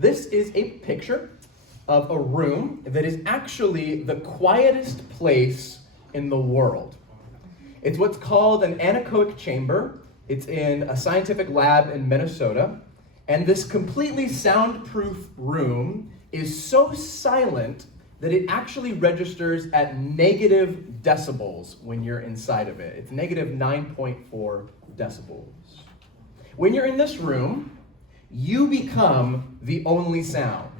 This is a picture of a room that is actually the quietest place in the world. It's what's called an anechoic chamber. It's in a scientific lab in Minnesota. And this completely soundproof room is so silent that it actually registers at negative decibels when you're inside of it. It's negative 9.4 decibels. When you're in this room, you become the only sound.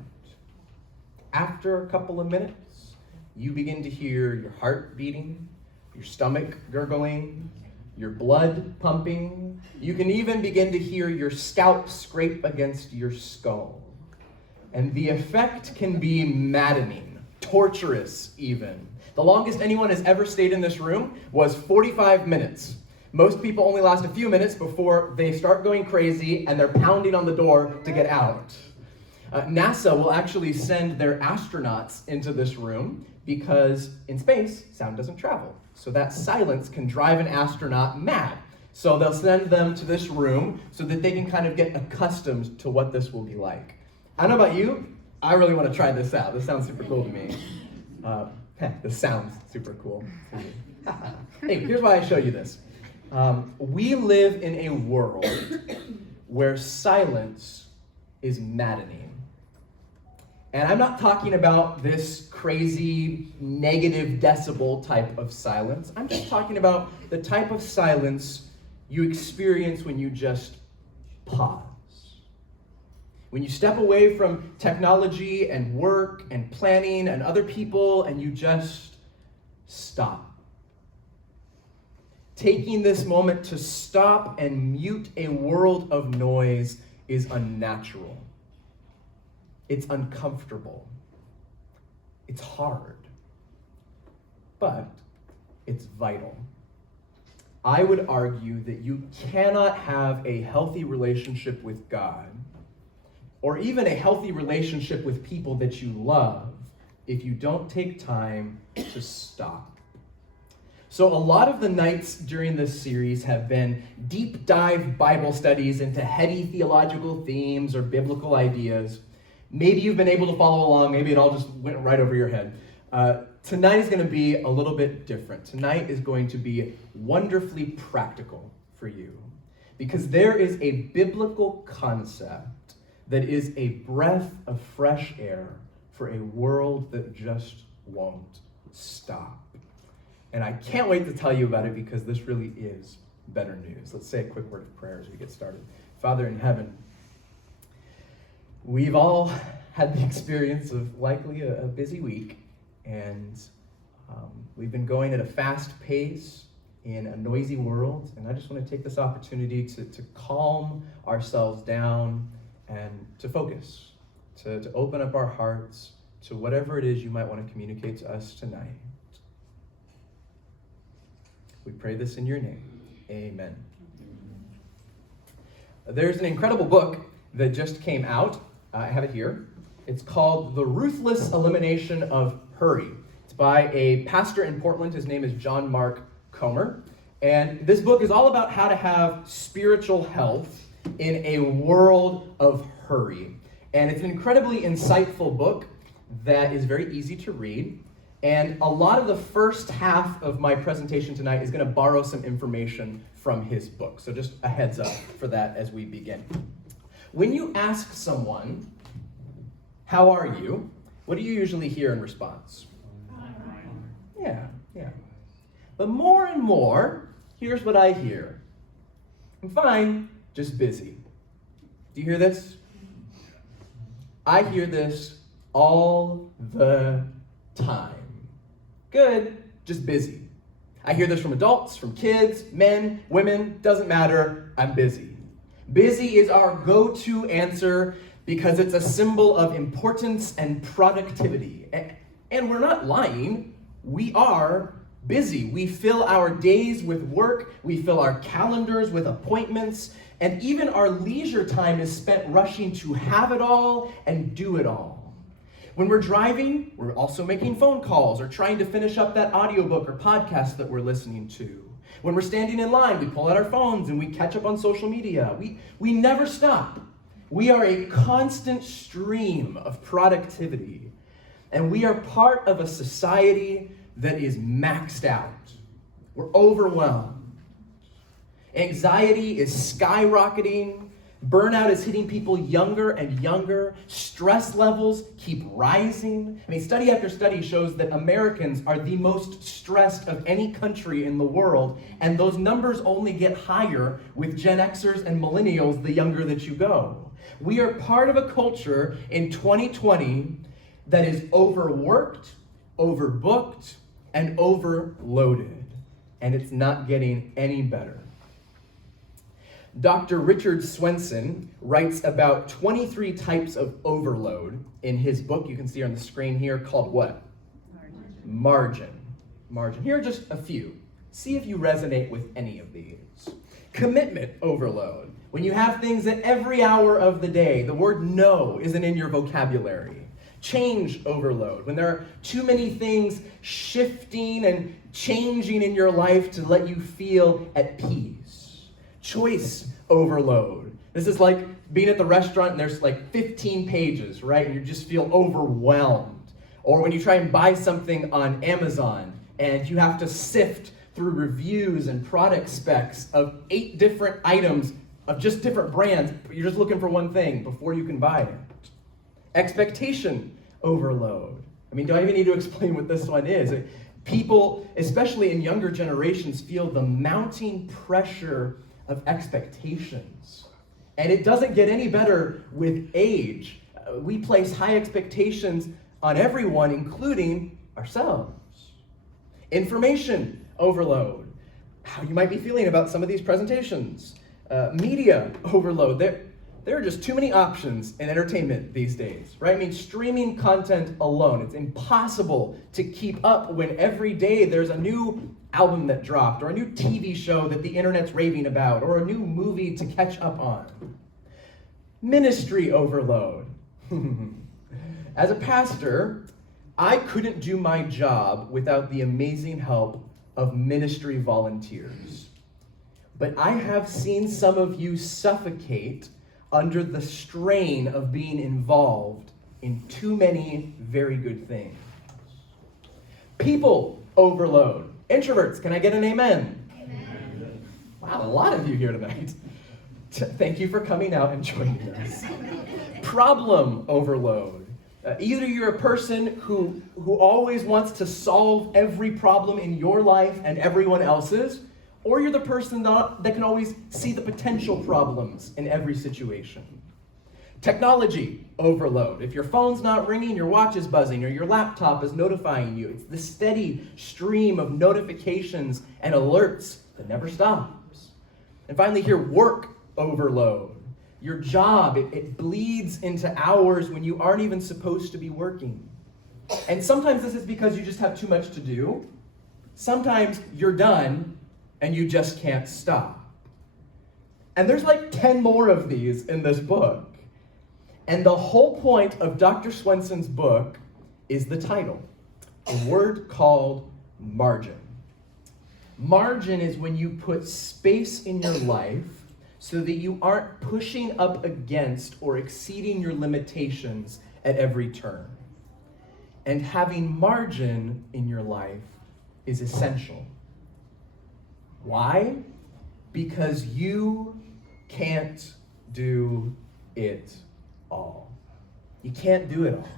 After a couple of minutes, you begin to hear your heart beating, your stomach gurgling, your blood pumping. You can even begin to hear your scalp scrape against your skull. And the effect can be maddening, torturous even. The longest anyone has ever stayed in this room was 45 minutes. Most people only last a few minutes before they start going crazy and they're pounding on the door to get out. NASA will actually send their astronauts into this room because in space, sound doesn't travel. So that silence can drive an astronaut mad. So they'll send them to this room so that they can kind of get accustomed to what this will be like. I don't know about you, I really want to try this out. This sounds super cool to me. This sounds super cool to me. Hey, here's why I show you this. We live in a world where silence is maddening. And I'm not talking about this crazy negative decibel type of silence. I'm just talking about the type of silence you experience when you just pause. When you step away from technology and work and planning and other people and you just stop. Taking this moment to stop and mute a world of noise is unnatural. It's uncomfortable. It's hard. But it's vital. I would argue that you cannot have a healthy relationship with God or even a healthy relationship with people that you love if you don't take time to stop. So a lot of the nights during this series have been deep dive Bible studies into heady theological themes or biblical ideas. Maybe you've been able to follow along. Maybe it all just went right over your head. Tonight is going to be a little bit different. Tonight is going to be wonderfully practical for you because there is a biblical concept that is a breath of fresh air for a world that just won't stop. And I can't wait to tell you about it because this really is better news. Let's say a quick word of prayer as we get started. Father in heaven, we've all had the experience of likely a busy week, and we've been going at a fast pace in a noisy world, and I just want to take this opportunity to calm ourselves down and to focus, to open up our hearts to whatever it is you might want to communicate to us tonight. We pray this in your name. Amen. There's an incredible book that just came out. I have it here. It's called The Ruthless Elimination of Hurry. It's by a pastor in Portland. His name is John Mark Comer. And this book is all about how to have spiritual health in a world of hurry. And it's an incredibly insightful book that is very easy to read. And a lot of the first half of my presentation tonight is going to borrow some information from his book. So just a heads up for that as we begin. When you ask someone, how are you? What do you usually hear in response? Yeah. But more and more, here's what I hear. I'm fine, just busy. Do you hear this? I hear this all the time. Good, just busy. I hear this from adults, from kids, men, women, doesn't matter, I'm busy. Busy is our go-to answer because it's a symbol of importance and productivity. And we're not lying, we are busy. We fill our days with work, we fill our calendars with appointments, and even our leisure time is spent rushing to have it all and do it all. When we're driving, we're also making phone calls or trying to finish up that audiobook or podcast that we're listening to. When we're standing in line, we pull out our phones and we catch up on social media. We never stop. We are a constant stream of productivity, and we are part of a society that is maxed out. We're overwhelmed. Anxiety is skyrocketing. Burnout is hitting people younger and younger. Stress levels keep rising. I mean, study after study shows that Americans are the most stressed of any country in the world, and those numbers only get higher with Gen Xers and millennials the younger that you go. We are part of a culture in 2020 that is overworked, overbooked, and overloaded, and it's not getting any better. Dr. Richard Swenson writes about 23 types of overload in his book, you can see on the screen here, called what? Margin. Here are just a few. See if you resonate with any of these. Commitment overload. When you have things at every hour of the day, the word no isn't in your vocabulary. Change overload. When there are too many things shifting and changing in your life to let you feel at peace. Choice overload. This is like being at the restaurant and there's like 15 pages, right? And you just feel overwhelmed. Or when you try and buy something on Amazon and you have to sift through reviews and product specs of 8 different items of just different brands, but you're just looking for one thing before you can buy it. Expectation overload. I mean, do I even need to explain what this one is? People, especially in younger generations, feel the mounting pressure of expectations. And it doesn't get any better with age. We place high expectations on everyone, including ourselves. Information overload. How you might be feeling about some of these presentations. Media overload. There are just too many options in entertainment these days, right? I mean, streaming content alone, it's impossible to keep up when every day there's a new album that dropped, or a new TV show that the internet's raving about, or a new movie to catch up on. Ministry overload. As a pastor, I couldn't do my job without the amazing help of ministry volunteers. But I have seen some of you suffocate under the strain of being involved in too many very good things. People overload. Introverts, can I get an amen? Amen. Wow, a lot of you here tonight. Thank you for coming out and joining us. Problem overload. Either you're a person who always wants to solve every problem in your life and everyone else's, or you're the person that can always see the potential problems in every situation. Technology overload. If your phone's not ringing, your watch is buzzing, or your laptop is notifying you. It's the steady stream of notifications and alerts that never stops. And finally here, work overload. Your job, it bleeds into hours when you aren't even supposed to be working. And sometimes this is because you just have too much to do. Sometimes you're done and you just can't stop. And there's like 10 more of these in this book. And the whole point of Dr. Swenson's book is the title, a word called margin. Margin is when you put space in your life so that you aren't pushing up against or exceeding your limitations at every turn. And having margin in your life is essential. Why? Because you can't do it all. You can't do it all.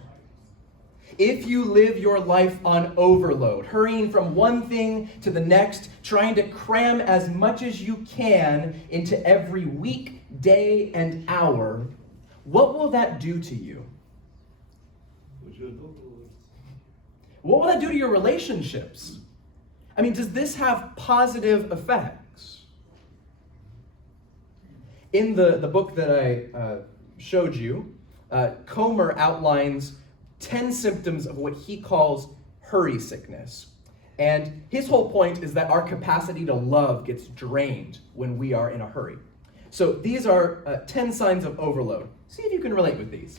If you live your life on overload, hurrying from one thing to the next, trying to cram as much as you can into every week, day, and hour, what will that do to you? What will that do to your relationships? I mean, does this have positive effects? In the book that I showed you, Comer outlines 10 symptoms of what he calls hurry sickness. And his whole point is that our capacity to love gets drained when we are in a hurry. So these are 10 signs of overload. See if you can relate with these.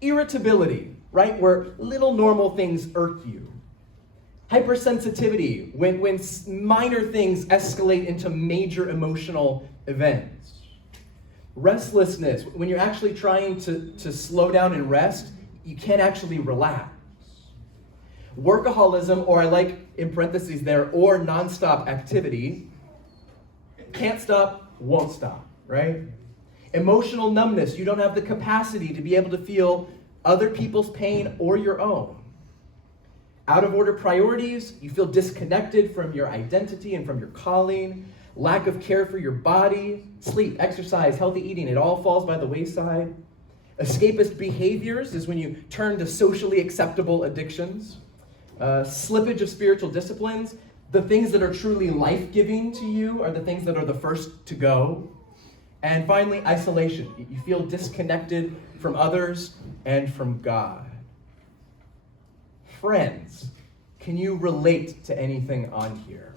Irritability, right? Where little normal things irk you. Hypersensitivity, when minor things escalate into major emotional events. Restlessness, when you're actually trying to slow down and rest, you can't actually relax. Workaholism, or I like in parentheses there, or nonstop activity, can't stop, won't stop, right? Emotional numbness, you don't have the capacity to be able to feel other people's pain or your own. Out of order priorities, you feel disconnected from your identity and from your calling. Lack of care for your body, sleep, exercise, healthy eating, it all falls by the wayside. Escapist behaviors is when you turn to socially acceptable addictions. Slippage of spiritual disciplines, the things that are truly life-giving to you are the things that are the first to go. And finally, isolation. You feel disconnected from others and from God. Friends, can you relate to anything on here?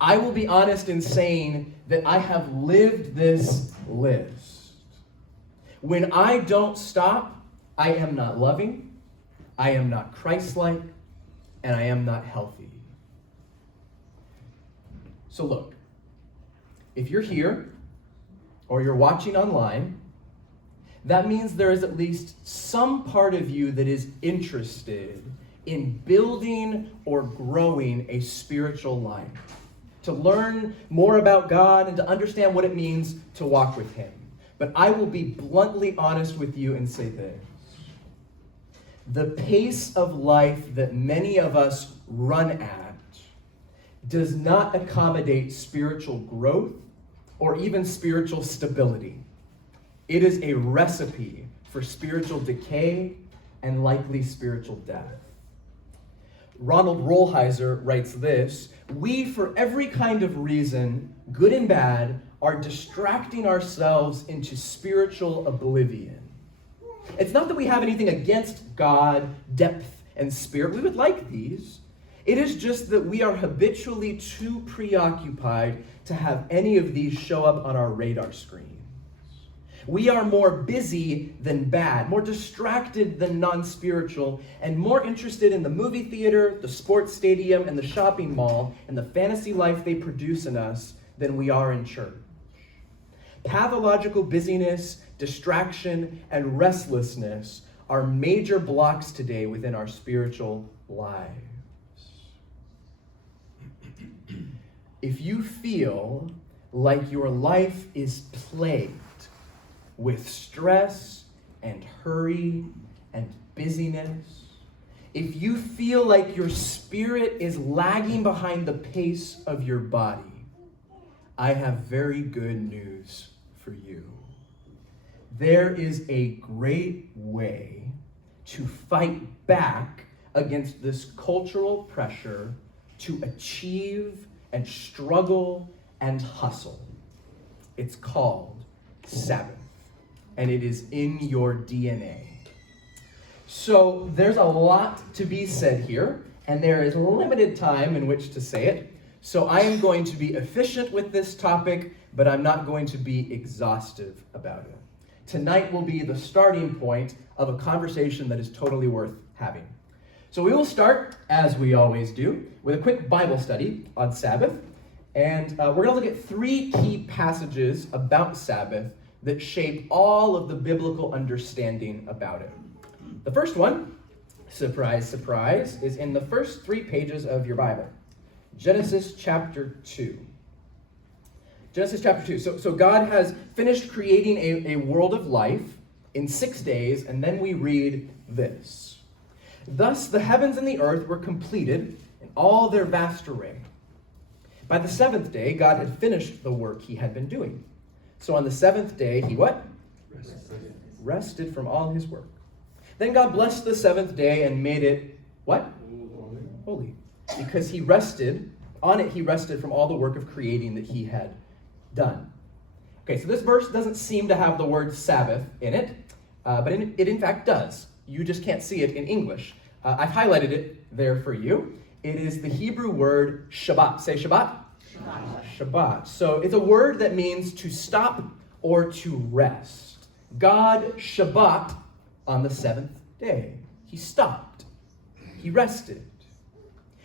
I will be honest in saying that I have lived this list. When I don't stop, I am not loving, I am not Christ-like, and I am not healthy. So look, if you're here or you're watching online, that means there is at least some part of you that is interested in building or growing a spiritual life, to learn more about God and to understand what it means to walk with Him. But I will be bluntly honest with you and say this. The pace of life that many of us run at does not accommodate spiritual growth or even spiritual stability. It is a recipe for spiritual decay and likely spiritual death. Ronald Rolheiser writes this: we, for every kind of reason, good and bad, are distracting ourselves into spiritual oblivion. It's not that we have anything against God, depth, and spirit. We would like these. It is just that we are habitually too preoccupied to have any of these show up on our radar screen. We are more busy than bad, more distracted than non-spiritual, and more interested in the movie theater, the sports stadium, and the shopping mall, and the fantasy life they produce in us than we are in church. Pathological busyness, distraction, and restlessness are major blocks today within our spiritual lives. If you feel like your life is plagued with stress and hurry and busyness, if you feel like your spirit is lagging behind the pace of your body, I have very good news for you. There is a great way to fight back against this cultural pressure to achieve and struggle and hustle. It's called Sabbath, and it is in your DNA. So there's a lot to be said here, and there is limited time in which to say it. So I am going to be efficient with this topic, but I'm not going to be exhaustive about it. Tonight will be the starting point of a conversation that is totally worth having. So we will start, as we always do, with a quick Bible study on Sabbath. And we're going to look at 3 key passages about Sabbath that shape all of the biblical understanding about it. The first one, surprise, surprise, is in the first 3 pages of your Bible. Genesis chapter 2. Genesis chapter 2. So God has finished creating a world of life in 6 days, and then we read this. Thus the heavens and the earth were completed in all their vast array. By the 7th day, God had finished the work he had been doing. So on the 7th day, he what? Rested from all his work. Then God blessed the 7th day and made it what? Holy. Because he rested, on it he rested from all the work of creating that he had done. Okay, so this verse doesn't seem to have the word Sabbath in it, but it in fact does. You just can't see it in English. I've highlighted it there for you. It is the Hebrew word Shabbat. Say Shabbat. Shabbat. Shabbat. So it's a word that means to stop or to rest. God Shabbat on the 7th day. He stopped. He rested.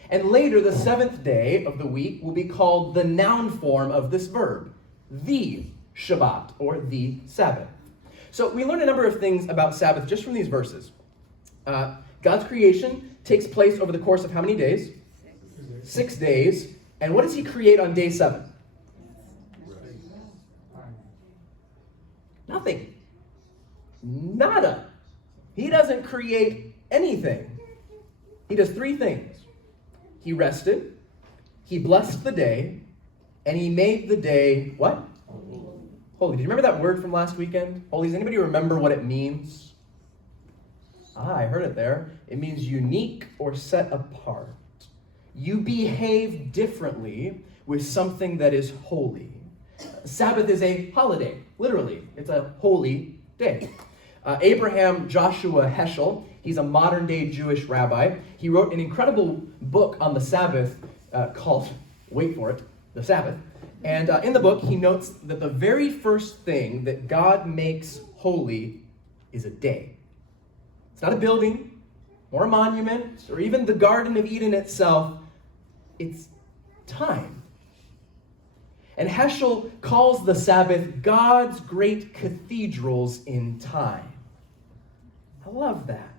And later, the 7th day of the week will be called the noun form of this verb, the Shabbat, or the Sabbath. So we learn a number of things about Sabbath just from these verses. God's creation takes place over the course of how many days? 6 days. And what does he create on day 7? Nothing. Nada. He doesn't create anything. He does 3 things. He rested, he blessed the day, and he made the day, what? Holy. Do you remember that word from last weekend? Holy. Does anybody remember what it means? I heard it there. It means unique or set apart. You behave differently with something that is holy. Sabbath is a holiday, literally. It's a holy day. Abraham Joshua Heschel, he's a modern-day Jewish rabbi. He wrote an incredible book on the Sabbath called, wait for it, The Sabbath. And in the book, he notes that the very first thing that God makes holy is a day. It's not a building or a monument or even the Garden of Eden itself. It's time. And Heschel calls the Sabbath God's great cathedrals in time. I love that.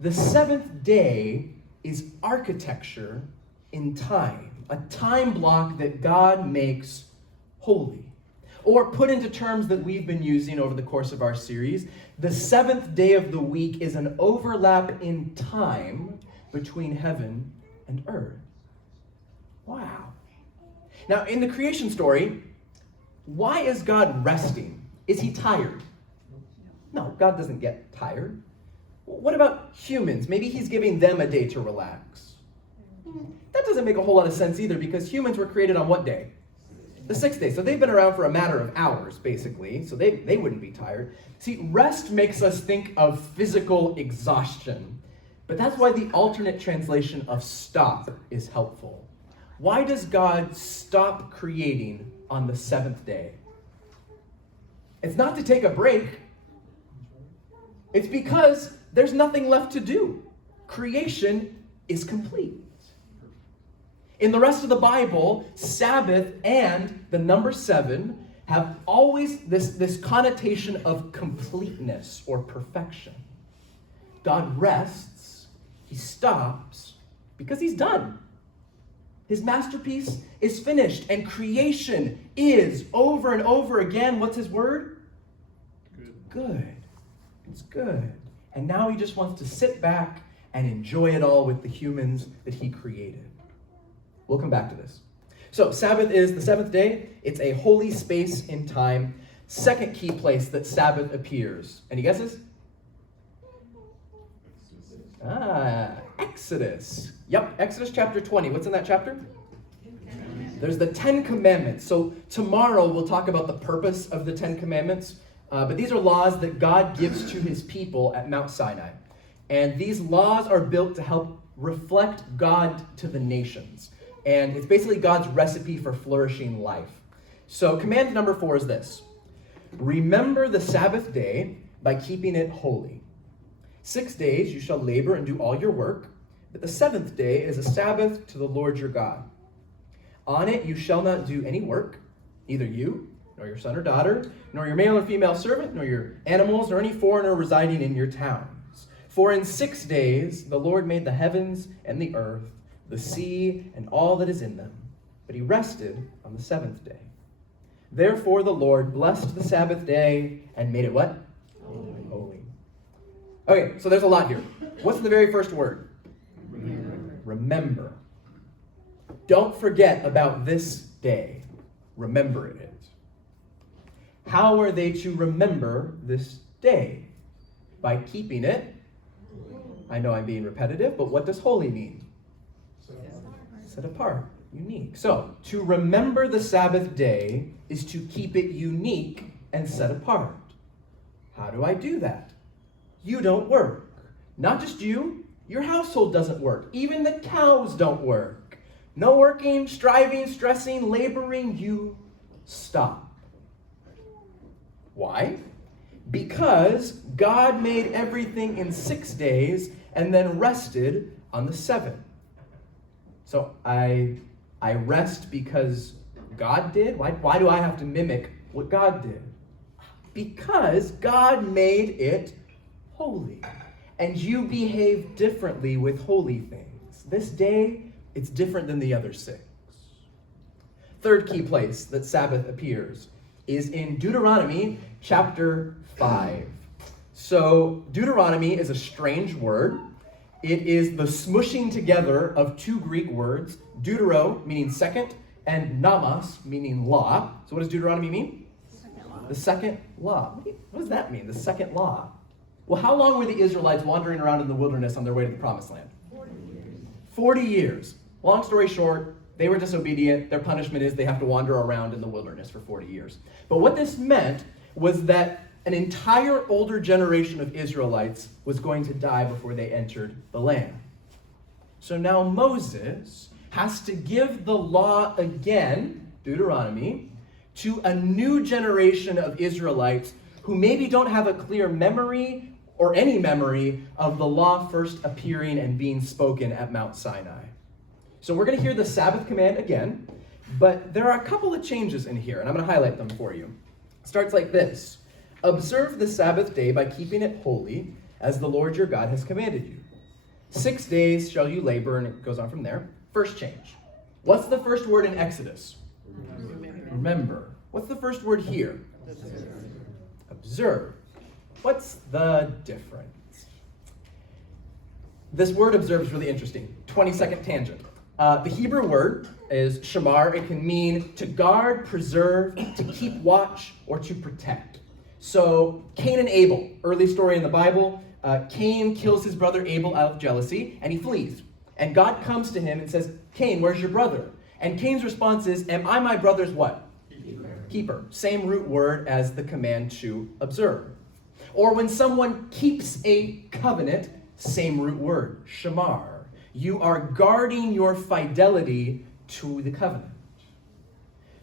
The 7th day is architecture in time, a time block that God makes holy. Or put into terms that we've been using over the course of our series, the 7th day of the week is an overlap in time between heaven and earth. Wow. Now, in the creation story, why is God resting? Is he tired? No, God doesn't get tired. What about humans? Maybe he's giving them a day to relax. That doesn't make a whole lot of sense either, because humans were created on what day? The 6th day. So they've been around for a matter of hours, basically. So they wouldn't be tired. See, rest makes us think of physical exhaustion. But that's why the alternate translation of stop is helpful. Why does God stop creating on the 7th day? It's not to take a break. It's because there's nothing left to do. Creation is complete. In the rest of the Bible, Sabbath and the number 7 have always this connotation of completeness or perfection. God rests, he stops, because he's done. His masterpiece is finished, and creation is, over and over again, what's his word? Good. It's good. And now he just wants to sit back and enjoy it all with the humans that he created. We'll come back to this. So, Sabbath is the 7th day. It's a holy space in time. Second key place that Sabbath appears. Any guesses? Exodus. Yep, Exodus chapter 20. What's in that chapter? There's the 10 Commandments. So tomorrow we'll talk about the purpose of the 10 Commandments. But these are laws that God gives to his people at Mount Sinai. And these laws are built to help reflect God to the nations. And it's basically God's recipe for flourishing life. So command number 4 is this. Remember the Sabbath day by keeping it holy. 6 days you shall labor and do all your work, but the 7th day is a Sabbath to the Lord your God. On it you shall not do any work, neither you, nor your son or daughter, nor your male or female servant, nor your animals, nor any foreigner residing in your towns. For in 6 days the Lord made the heavens and the earth, the sea, and all that is in them. But he rested on the 7th day. Therefore the Lord blessed the Sabbath day and made it what? Holy. Okay, so there's a lot here. What's the very first word? Remember. Don't forget about this day. Remember it. How are they to remember this day? By keeping it. I know I'm being repetitive, but what does holy mean? Set apart, unique. So, to remember the Sabbath day is to keep it unique and set apart. How do I do that? You don't work. Not just you, your household doesn't work. Even the cows don't work. No working, striving, stressing, laboring, you stop. Why? Because God made everything in 6 days and then rested on the 7th. So I rest because God did? Why do I have to mimic what God did? Because God made it holy. And you behave differently with holy things. This day, it's different than the other 6. Third key place that Sabbath appears is in Deuteronomy chapter 5. So Deuteronomy is a strange word. It is the smushing together of 2 Greek words, deutero, meaning second, and nomos, meaning law. So what does Deuteronomy mean? The second law. What does that mean, the second law? Well, how long were the Israelites wandering around in the wilderness on their way to the promised land? 40 years. 40 years. Long story short, they were disobedient. Their punishment is they have to wander around in the wilderness for 40 years. But what this meant was that an entire older generation of Israelites was going to die before they entered the land. So now Moses has to give the law again, Deuteronomy, to a new generation of Israelites who maybe don't have a clear memory or any memory of the law first appearing and being spoken at Mount Sinai. So we're going to hear the Sabbath command again, but there are a couple of changes in here, and I'm going to highlight them for you. It starts like this. Observe the Sabbath day by keeping it holy, as the Lord your God has commanded you. 6 days shall you labor, and it goes on from there. First change. What's the first word in Exodus? Remember. What's the first word here? Observe. What's the difference? This word observe is really interesting. 20-second tangent. The Hebrew word is shamar. It can mean to guard, preserve, to keep watch, or to protect. So Cain and Abel, early story in the Bible, Cain kills his brother Abel out of jealousy, and he flees. And God comes to him and says, Cain, where's your brother? And Cain's response is, am I my brother's what? Keeper. Same root word as the command to observe. Or when someone keeps a covenant, same root word, shamar. You are guarding your fidelity to the covenant.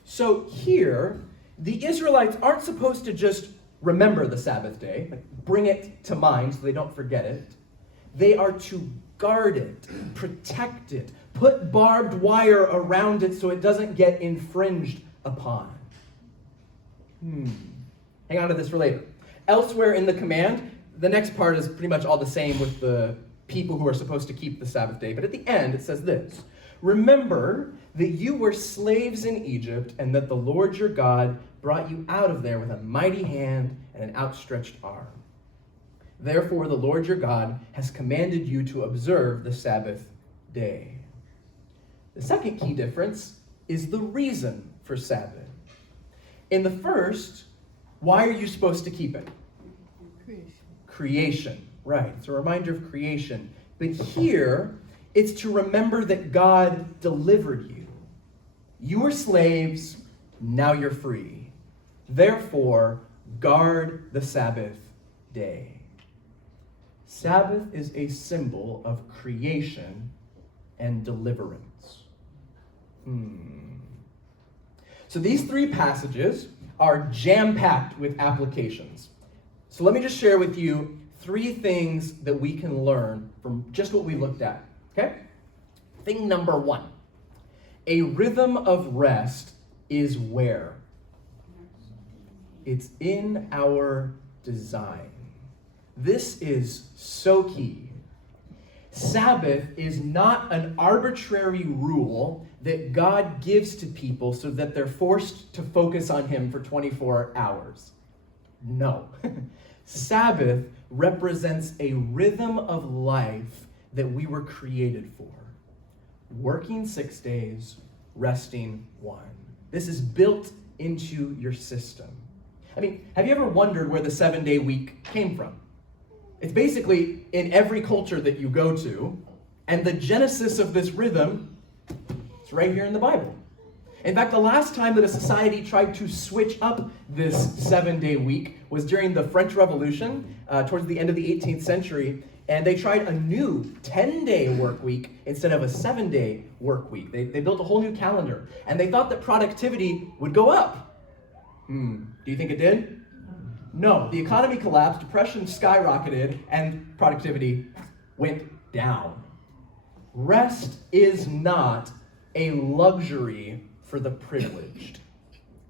So here, the Israelites aren't supposed to just remember the Sabbath day, like bring it to mind so they don't forget it. They are to guard it, protect it, put barbed wire around it so it doesn't get infringed upon. Hang on to this for later. Elsewhere in the command, the next part is pretty much all the same with the people who are supposed to keep the Sabbath day. But at the end, it says this. Remember that you were slaves in Egypt and that the Lord your God brought you out of there with a mighty hand and an outstretched arm. Therefore, the Lord your God has commanded you to observe the Sabbath day. The second key difference is the reason for Sabbath. In the first, why are you supposed to keep it? Creation. Right, it's a reminder of creation. But here, it's to remember that God delivered you. You were slaves, now you're free. Therefore, guard the Sabbath day. Sabbath is a symbol of creation and deliverance. So these 3 passages are jam-packed with applications. So let me just share with you 3 things that we can learn from just what we looked at, okay? Thing number 1, a rhythm of rest is where? It's in our design. This is so key. Sabbath is not an arbitrary rule that God gives to people so that they're forced to focus on him for 24 hours. No. Sabbath represents a rhythm of life that we were created for. Working 6 days, resting 1. This is built into your system. I mean, have you ever wondered where the 7-day week came from? It's basically in every culture that you go to, and the genesis of this rhythm is right here in the Bible. In fact, the last time that a society tried to switch up this 7-day week was during the French Revolution, towards the end of the 18th century, and they tried a new 10-day work week instead of a 7-day work week. They built a whole new calendar, and they thought that productivity would go up. Do you think it did? No, the economy collapsed, depression skyrocketed, and productivity went down. Rest is not a luxury for the privileged.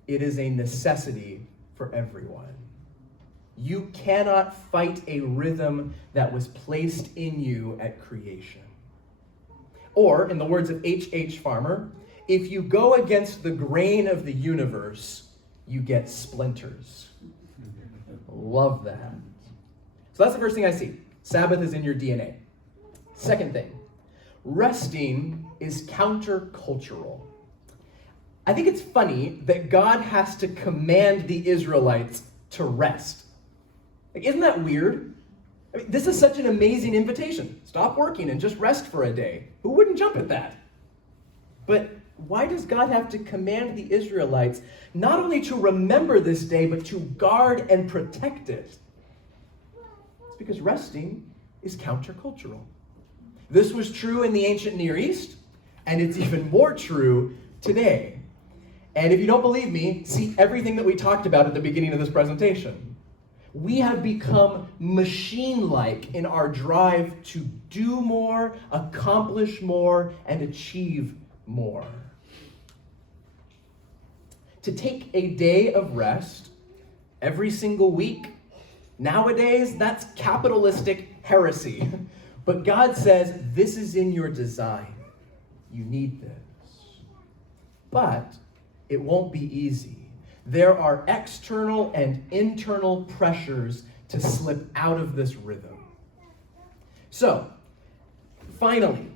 it is a necessity for everyone. You cannot fight a rhythm that was placed in you at creation. Or, in the words of H.H. Farmer, if you go against the grain of the universe, you get splinters. Love that. So that's the first thing I see. Sabbath is in your DNA. Second thing, resting is countercultural. I think it's funny that God has to command the Israelites to rest. Like, isn't that weird? I mean, this is such an amazing invitation. Stop working and just rest for a day. Who wouldn't jump at that? But why does God have to command the Israelites not only to remember this day, but to guard and protect it? It's because resting is countercultural. This was true in the ancient Near East, and it's even more true today. And if you don't believe me, see everything that we talked about at the beginning of this presentation. We have become machine-like in our drive to do more, accomplish more, and achieve more. To take a day of rest every single week, nowadays, that's capitalistic heresy. But God says, this is in your design. You need this. But it won't be easy. There are external and internal pressures to slip out of this rhythm. So, finally,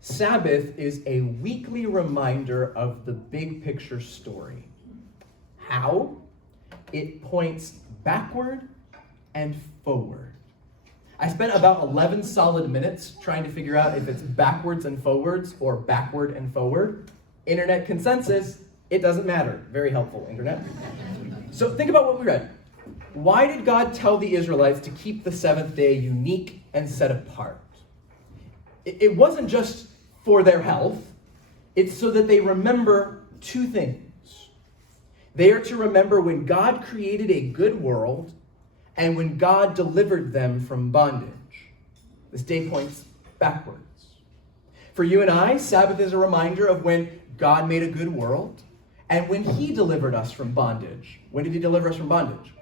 Sabbath is a weekly reminder of the big picture story. How? It points backward and forward. I spent about 11 solid minutes trying to figure out if it's backwards and forwards or backward and forward. Internet consensus, it doesn't matter. Very helpful, Internet. So think about what we read. Why did God tell the Israelites to keep the seventh day unique and set apart? It wasn't just for their health. It's so that they remember two things. They are to remember when God created a good world and when God delivered them from bondage. This day points backwards. For you and I, Sabbath is a reminder of when God made a good world and when he delivered us from bondage. When did he deliver us from bondage?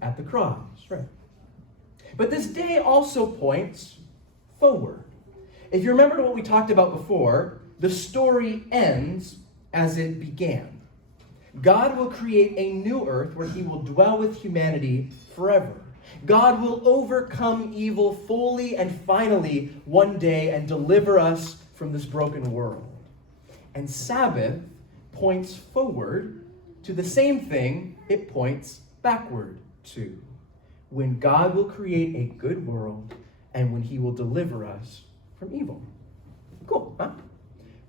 At the cross, right. But this day also points forward. If you remember what we talked about before, the story ends as it began. God will create a new earth where he will dwell with humanity forever. God will overcome evil fully and finally one day and deliver us from this broken world. And Sabbath points forward to the same thing it points backward to. When God will create a good world and when he will deliver us from evil. Cool, huh?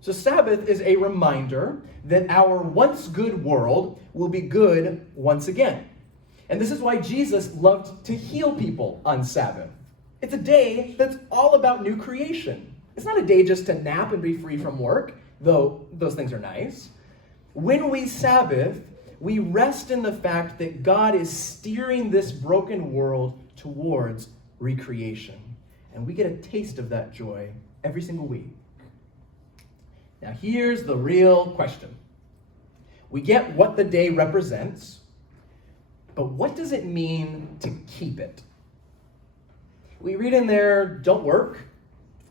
So Sabbath is a reminder that our once good world will be good once again. And this is why Jesus loved to heal people on Sabbath. It's a day that's all about new creation. It's not a day just to nap and be free from work, though those things are nice. When we Sabbath, we rest in the fact that God is steering this broken world towards recreation. And we get a taste of that joy every single week. Now here's the real question. We get what the day represents, but what does it mean to keep it? We read in there, don't work,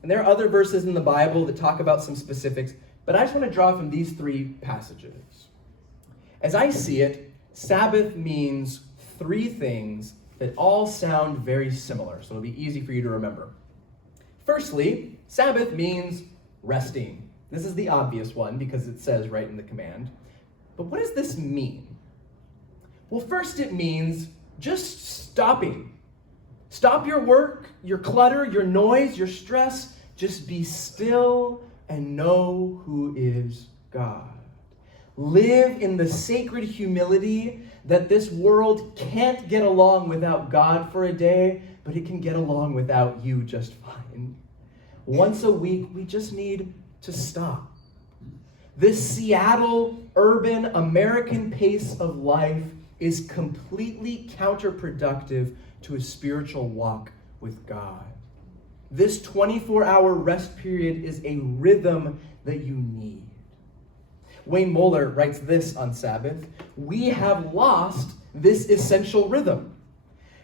and there are other verses in the Bible that talk about some specifics, but I just want to draw from these three passages. As I see it, Sabbath means three things that all sound very similar, so it'll be easy for you to remember. Firstly, Sabbath means resting. This is the obvious one because it says right in the command. But what does this mean? Well, first it means just stopping. Stop your work, your clutter, your noise, your stress. Just be still and know who is God. Live in the sacred humility that this world can't get along without God for a day, but it can get along without you just fine. Once a week, we just need to stop. This Seattle urban American pace of life is completely counterproductive to a spiritual walk with God. This 24-hour rest period is a rhythm that you need. Wayne Moeller writes this on Sabbath: "We have lost this essential rhythm.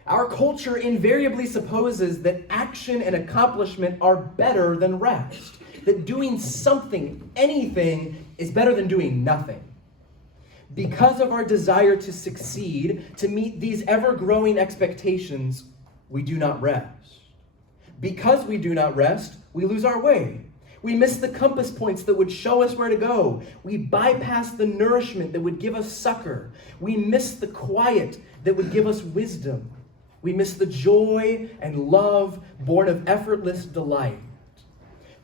Our culture invariably supposes that action and accomplishment are better than rest, that doing something, anything, is better than doing nothing. Because of our desire to succeed, to meet these ever-growing expectations, we do not rest. Because we do not rest, we lose our way. We miss the compass points that would show us where to go. We bypass the nourishment that would give us succor. We miss the quiet that would give us wisdom. We miss the joy and love born of effortless delight.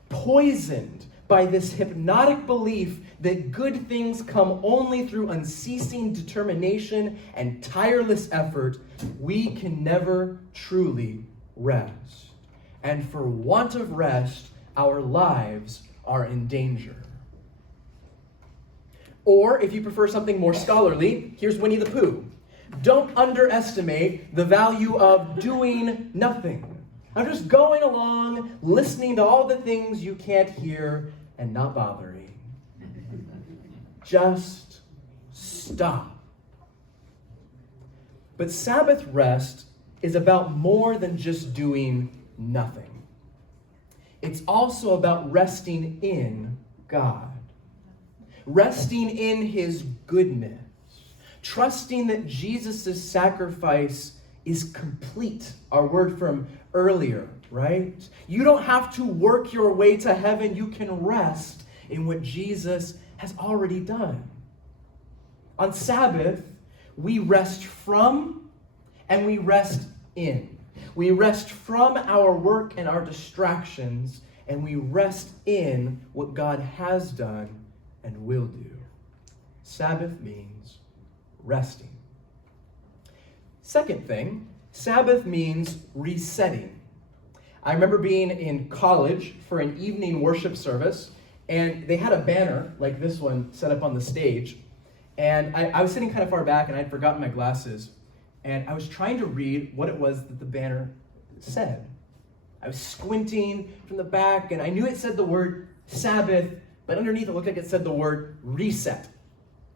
Poisoned by this hypnotic belief that good things come only through unceasing determination and tireless effort, we can never truly rest. And for want of rest, our lives are in danger." Or, if you prefer something more scholarly, here's Winnie the Pooh: "Don't underestimate the value of doing nothing. I'm just going along, listening to all the things you can't hear and not bothering. Just stop." But Sabbath rest is about more than just doing nothing. It's also about resting in God, resting in His goodness, trusting that Jesus' sacrifice is complete. Our word from earlier, right? You don't have to work your way to heaven. You can rest in what Jesus has already done. On Sabbath, we rest from and we rest in. We rest from our work and our distractions, and we rest in what God has done and will do. Sabbath means resting. Second thing, Sabbath means resetting. I remember being in college for an evening worship service, and they had a banner like this one set up on the stage. And I was sitting kind of far back, and I'd forgotten my glasses. And I was trying to read what it was that the banner said. I was squinting from the back, and I knew it said the word Sabbath, but underneath it looked like it said the word reset.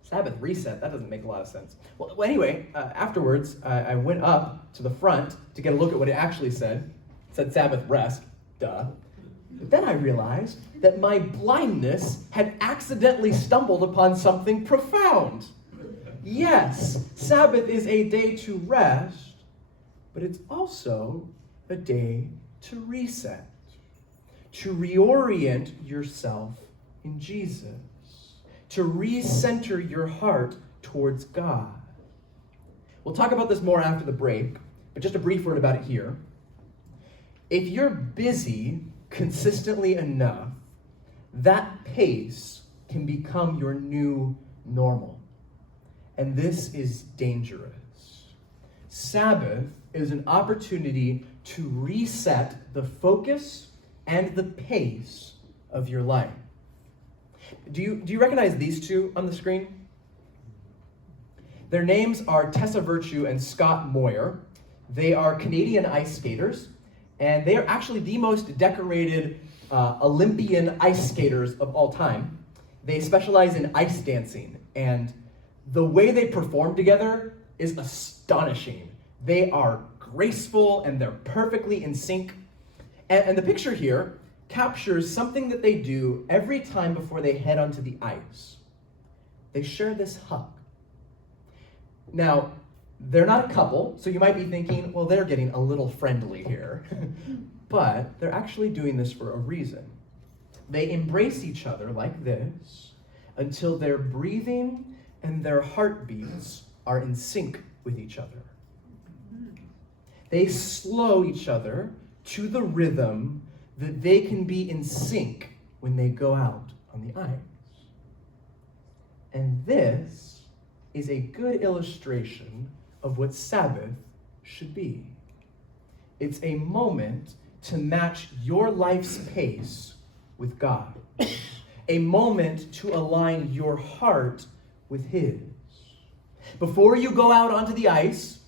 Sabbath reset, that doesn't make a lot of sense. Well, anyway, afterwards, I went up to the front to get a look at what it actually said. It said Sabbath rest, duh. But then I realized that my blindness had accidentally stumbled upon something profound. Yes, Sabbath is a day to rest, but it's also a day to reset, to reorient yourself in Jesus, to recenter your heart towards God. We'll talk about this more after the break, but just a brief word about it here. If you're busy consistently enough, that pace can become your new normal. And this is dangerous. Sabbath is an opportunity to reset the focus and the pace of your life. Do you recognize these two on the screen? Their names are Tessa Virtue and Scott Moyer. They are Canadian ice skaters, and they are actually the most decorated Olympian ice skaters of all time. They specialize in ice dancing, and the way they perform together is astonishing. They are graceful and they're perfectly in sync. And the picture here captures something that they do every time before they head onto the ice. They share this hug. Now, they're not a couple, so you might be thinking, well, they're getting a little friendly here. But they're actually doing this for a reason. They embrace each other like this until their breathing and their heartbeats are in sync with each other. They slow each other to the rhythm that they can be in sync when they go out on the ice. And this is a good illustration of what Sabbath should be. It's a moment to match your life's pace with God. A moment to align your heart with His. Before you go out onto the ice,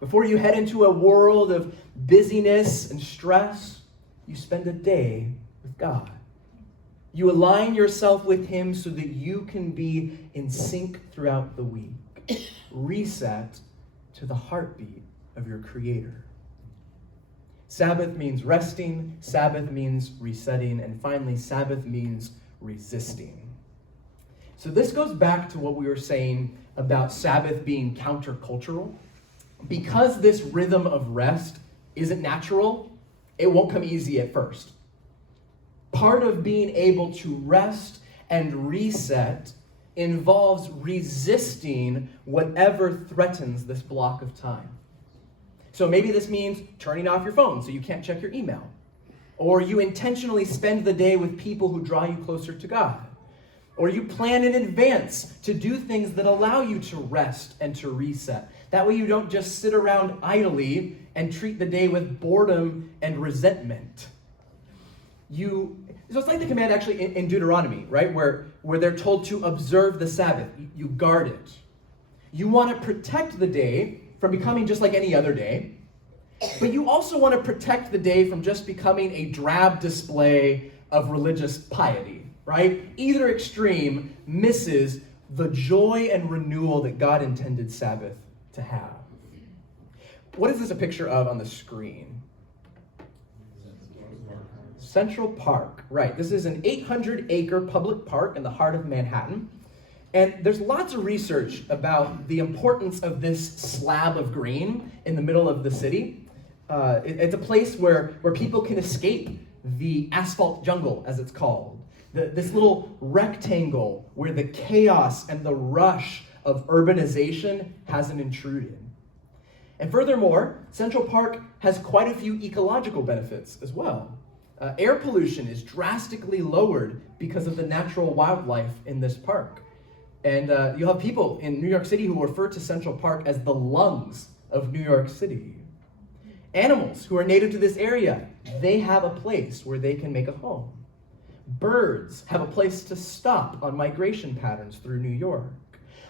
before you head into a world of busyness and stress, you spend a day with God. You align yourself with him so that you can be in sync throughout the week. Reset to the heartbeat of your Creator. Sabbath means resting. Sabbath means resetting. And finally, Sabbath means resisting. So this goes back to what we were saying about Sabbath being countercultural. Because this rhythm of rest isn't natural, it won't come easy at first. Part of being able to rest and reset involves resisting whatever threatens this block of time. So maybe this means turning off your phone so you can't check your email. Or you intentionally spend the day with people who draw you closer to God. Or you plan in advance to do things that allow you to rest and to reset. That way you don't just sit around idly and treat the day with boredom and resentment. So it's like the command actually in Deuteronomy, right? Where they're told to observe the Sabbath. You guard it. You want to protect the day from becoming just like any other day. But you also want to protect the day from just becoming a drab display of religious piety, right? Either extreme misses the joy and renewal that God intended Sabbath to have. What is this a picture of on the screen? Central Park, right. This is an 800-acre public park in the heart of Manhattan. And there's lots of research about the importance of this slab of green in the middle of the city. It's a place where people can escape the asphalt jungle, as it's called. This little rectangle where the chaos and the rush of urbanization hasn't intruded. And furthermore, Central Park has quite a few ecological benefits as well. Air pollution is drastically lowered because of the natural wildlife in this park. And you'll have people in New York City who refer to Central Park as the lungs of New York City. Animals who are native to this area, they have a place where they can make a home. Birds have a place to stop on migration patterns through New York.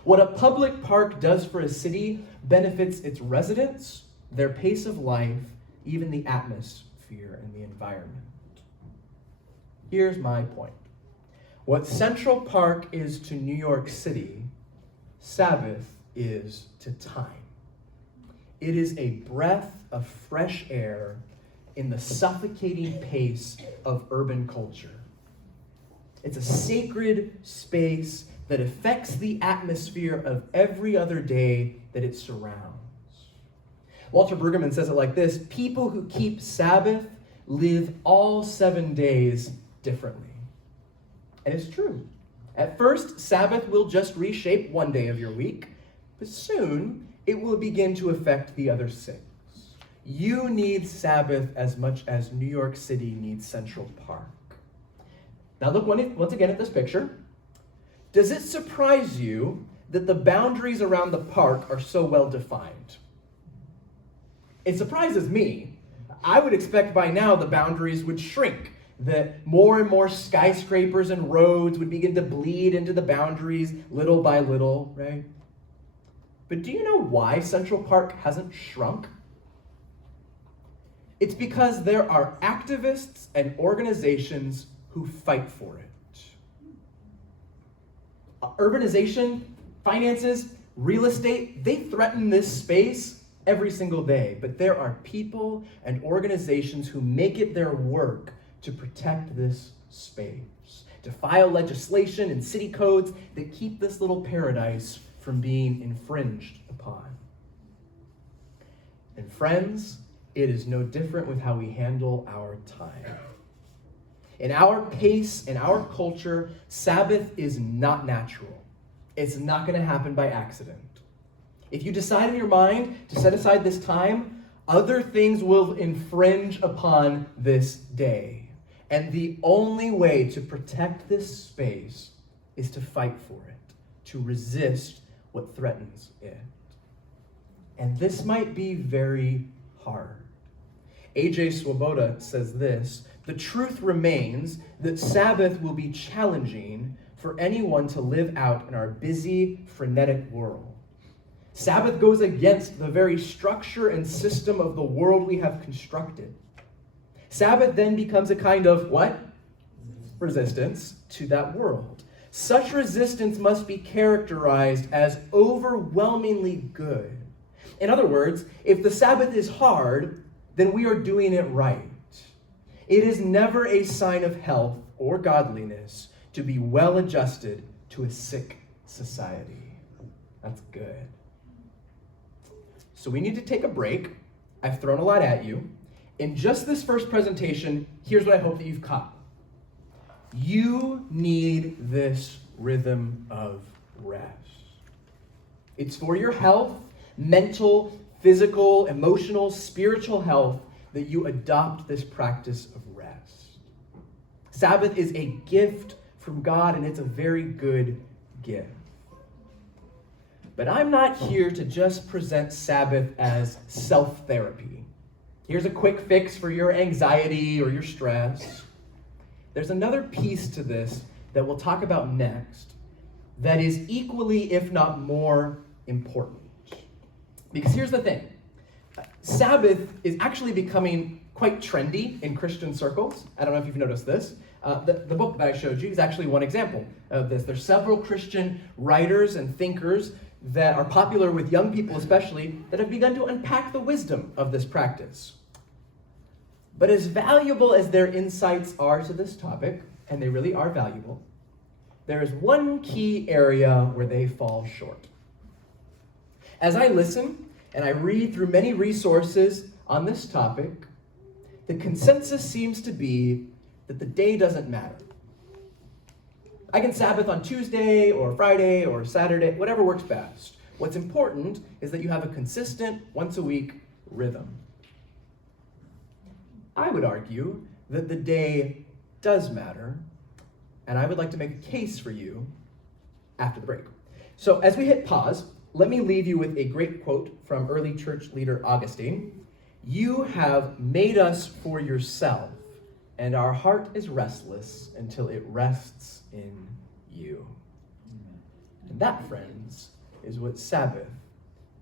What a public park does for a city benefits its residents, their pace of life, even the atmosphere and the environment. Here's my point. What Central Park is to New York City, Sabbath is to time. It is a breath of fresh air in the suffocating pace of urban culture. It's a sacred space that affects the atmosphere of every other day that it surrounds. Walter Brueggemann says it like this: people who keep Sabbath live all 7 days differently. And it's true. At first, Sabbath will just reshape one day of your week, but soon it will begin to affect the other 6. You need Sabbath as much as New York City needs Central Park. Now look once again at this picture. Does it surprise you that the boundaries around the park are so well defined? It surprises me. I would expect by now the boundaries would shrink, that more and more skyscrapers and roads would begin to bleed into the boundaries little by little, right? But do you know why Central Park hasn't shrunk? It's because there are activists and organizations who fight for it. Urbanization, finances, real estate, they threaten this space every single day. But there are people and organizations who make it their work to protect this space, to file legislation and city codes that keep this little paradise from being infringed upon. And friends, it is no different with how we handle our time. In our pace, in our culture, Sabbath is not natural. It's not going to happen by accident. If you decide in your mind to set aside this time, other things will infringe upon this day. And the only way to protect this space is to fight for it, to resist what threatens it. And this might be very hard. A.J. Swoboda says this: the truth remains that Sabbath will be challenging for anyone to live out in our busy, frenetic world. Sabbath goes against the very structure and system of the world we have constructed. Sabbath then becomes a kind of what? resistance to that world. Such resistance must be characterized as overwhelmingly good. In other words, if the Sabbath is hard, then we are doing it right. It is never a sign of health or godliness to be well adjusted to a sick society. That's good. So we need to take a break. I've thrown a lot at you. In just this first presentation, here's what I hope that you've caught. You need this rhythm of rest. It's for your health, mental, physical, emotional, spiritual health, that you adopt this practice of rest. Sabbath is a gift from God, and it's a very good gift. But I'm not here to just present Sabbath as self-therapy. Here's a quick fix for your anxiety or your stress. There's another piece to this that we'll talk about next that is equally, if not more, important. Because here's the thing. Sabbath is actually becoming quite trendy in Christian circles. I don't know if you've noticed this. The book that I showed you is actually one example of this. There's several Christian writers and thinkers that are popular with young people especially that have begun to unpack the wisdom of this practice. But as valuable as their insights are to this topic, and they really are valuable, there is one key area where they fall short. As I listen and I read through many resources on this topic, the consensus seems to be that the day doesn't matter. I can Sabbath on Tuesday or Friday or Saturday, whatever works best. What's important is that you have a consistent, once-a-week rhythm. I would argue that the day does matter, and I would like to make a case for you after the break. So as we hit pause, let me leave you with a great quote from early church leader Augustine. "You have made us for yourself, and our heart is restless until it rests in you." And that, friends, is what Sabbath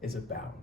is about.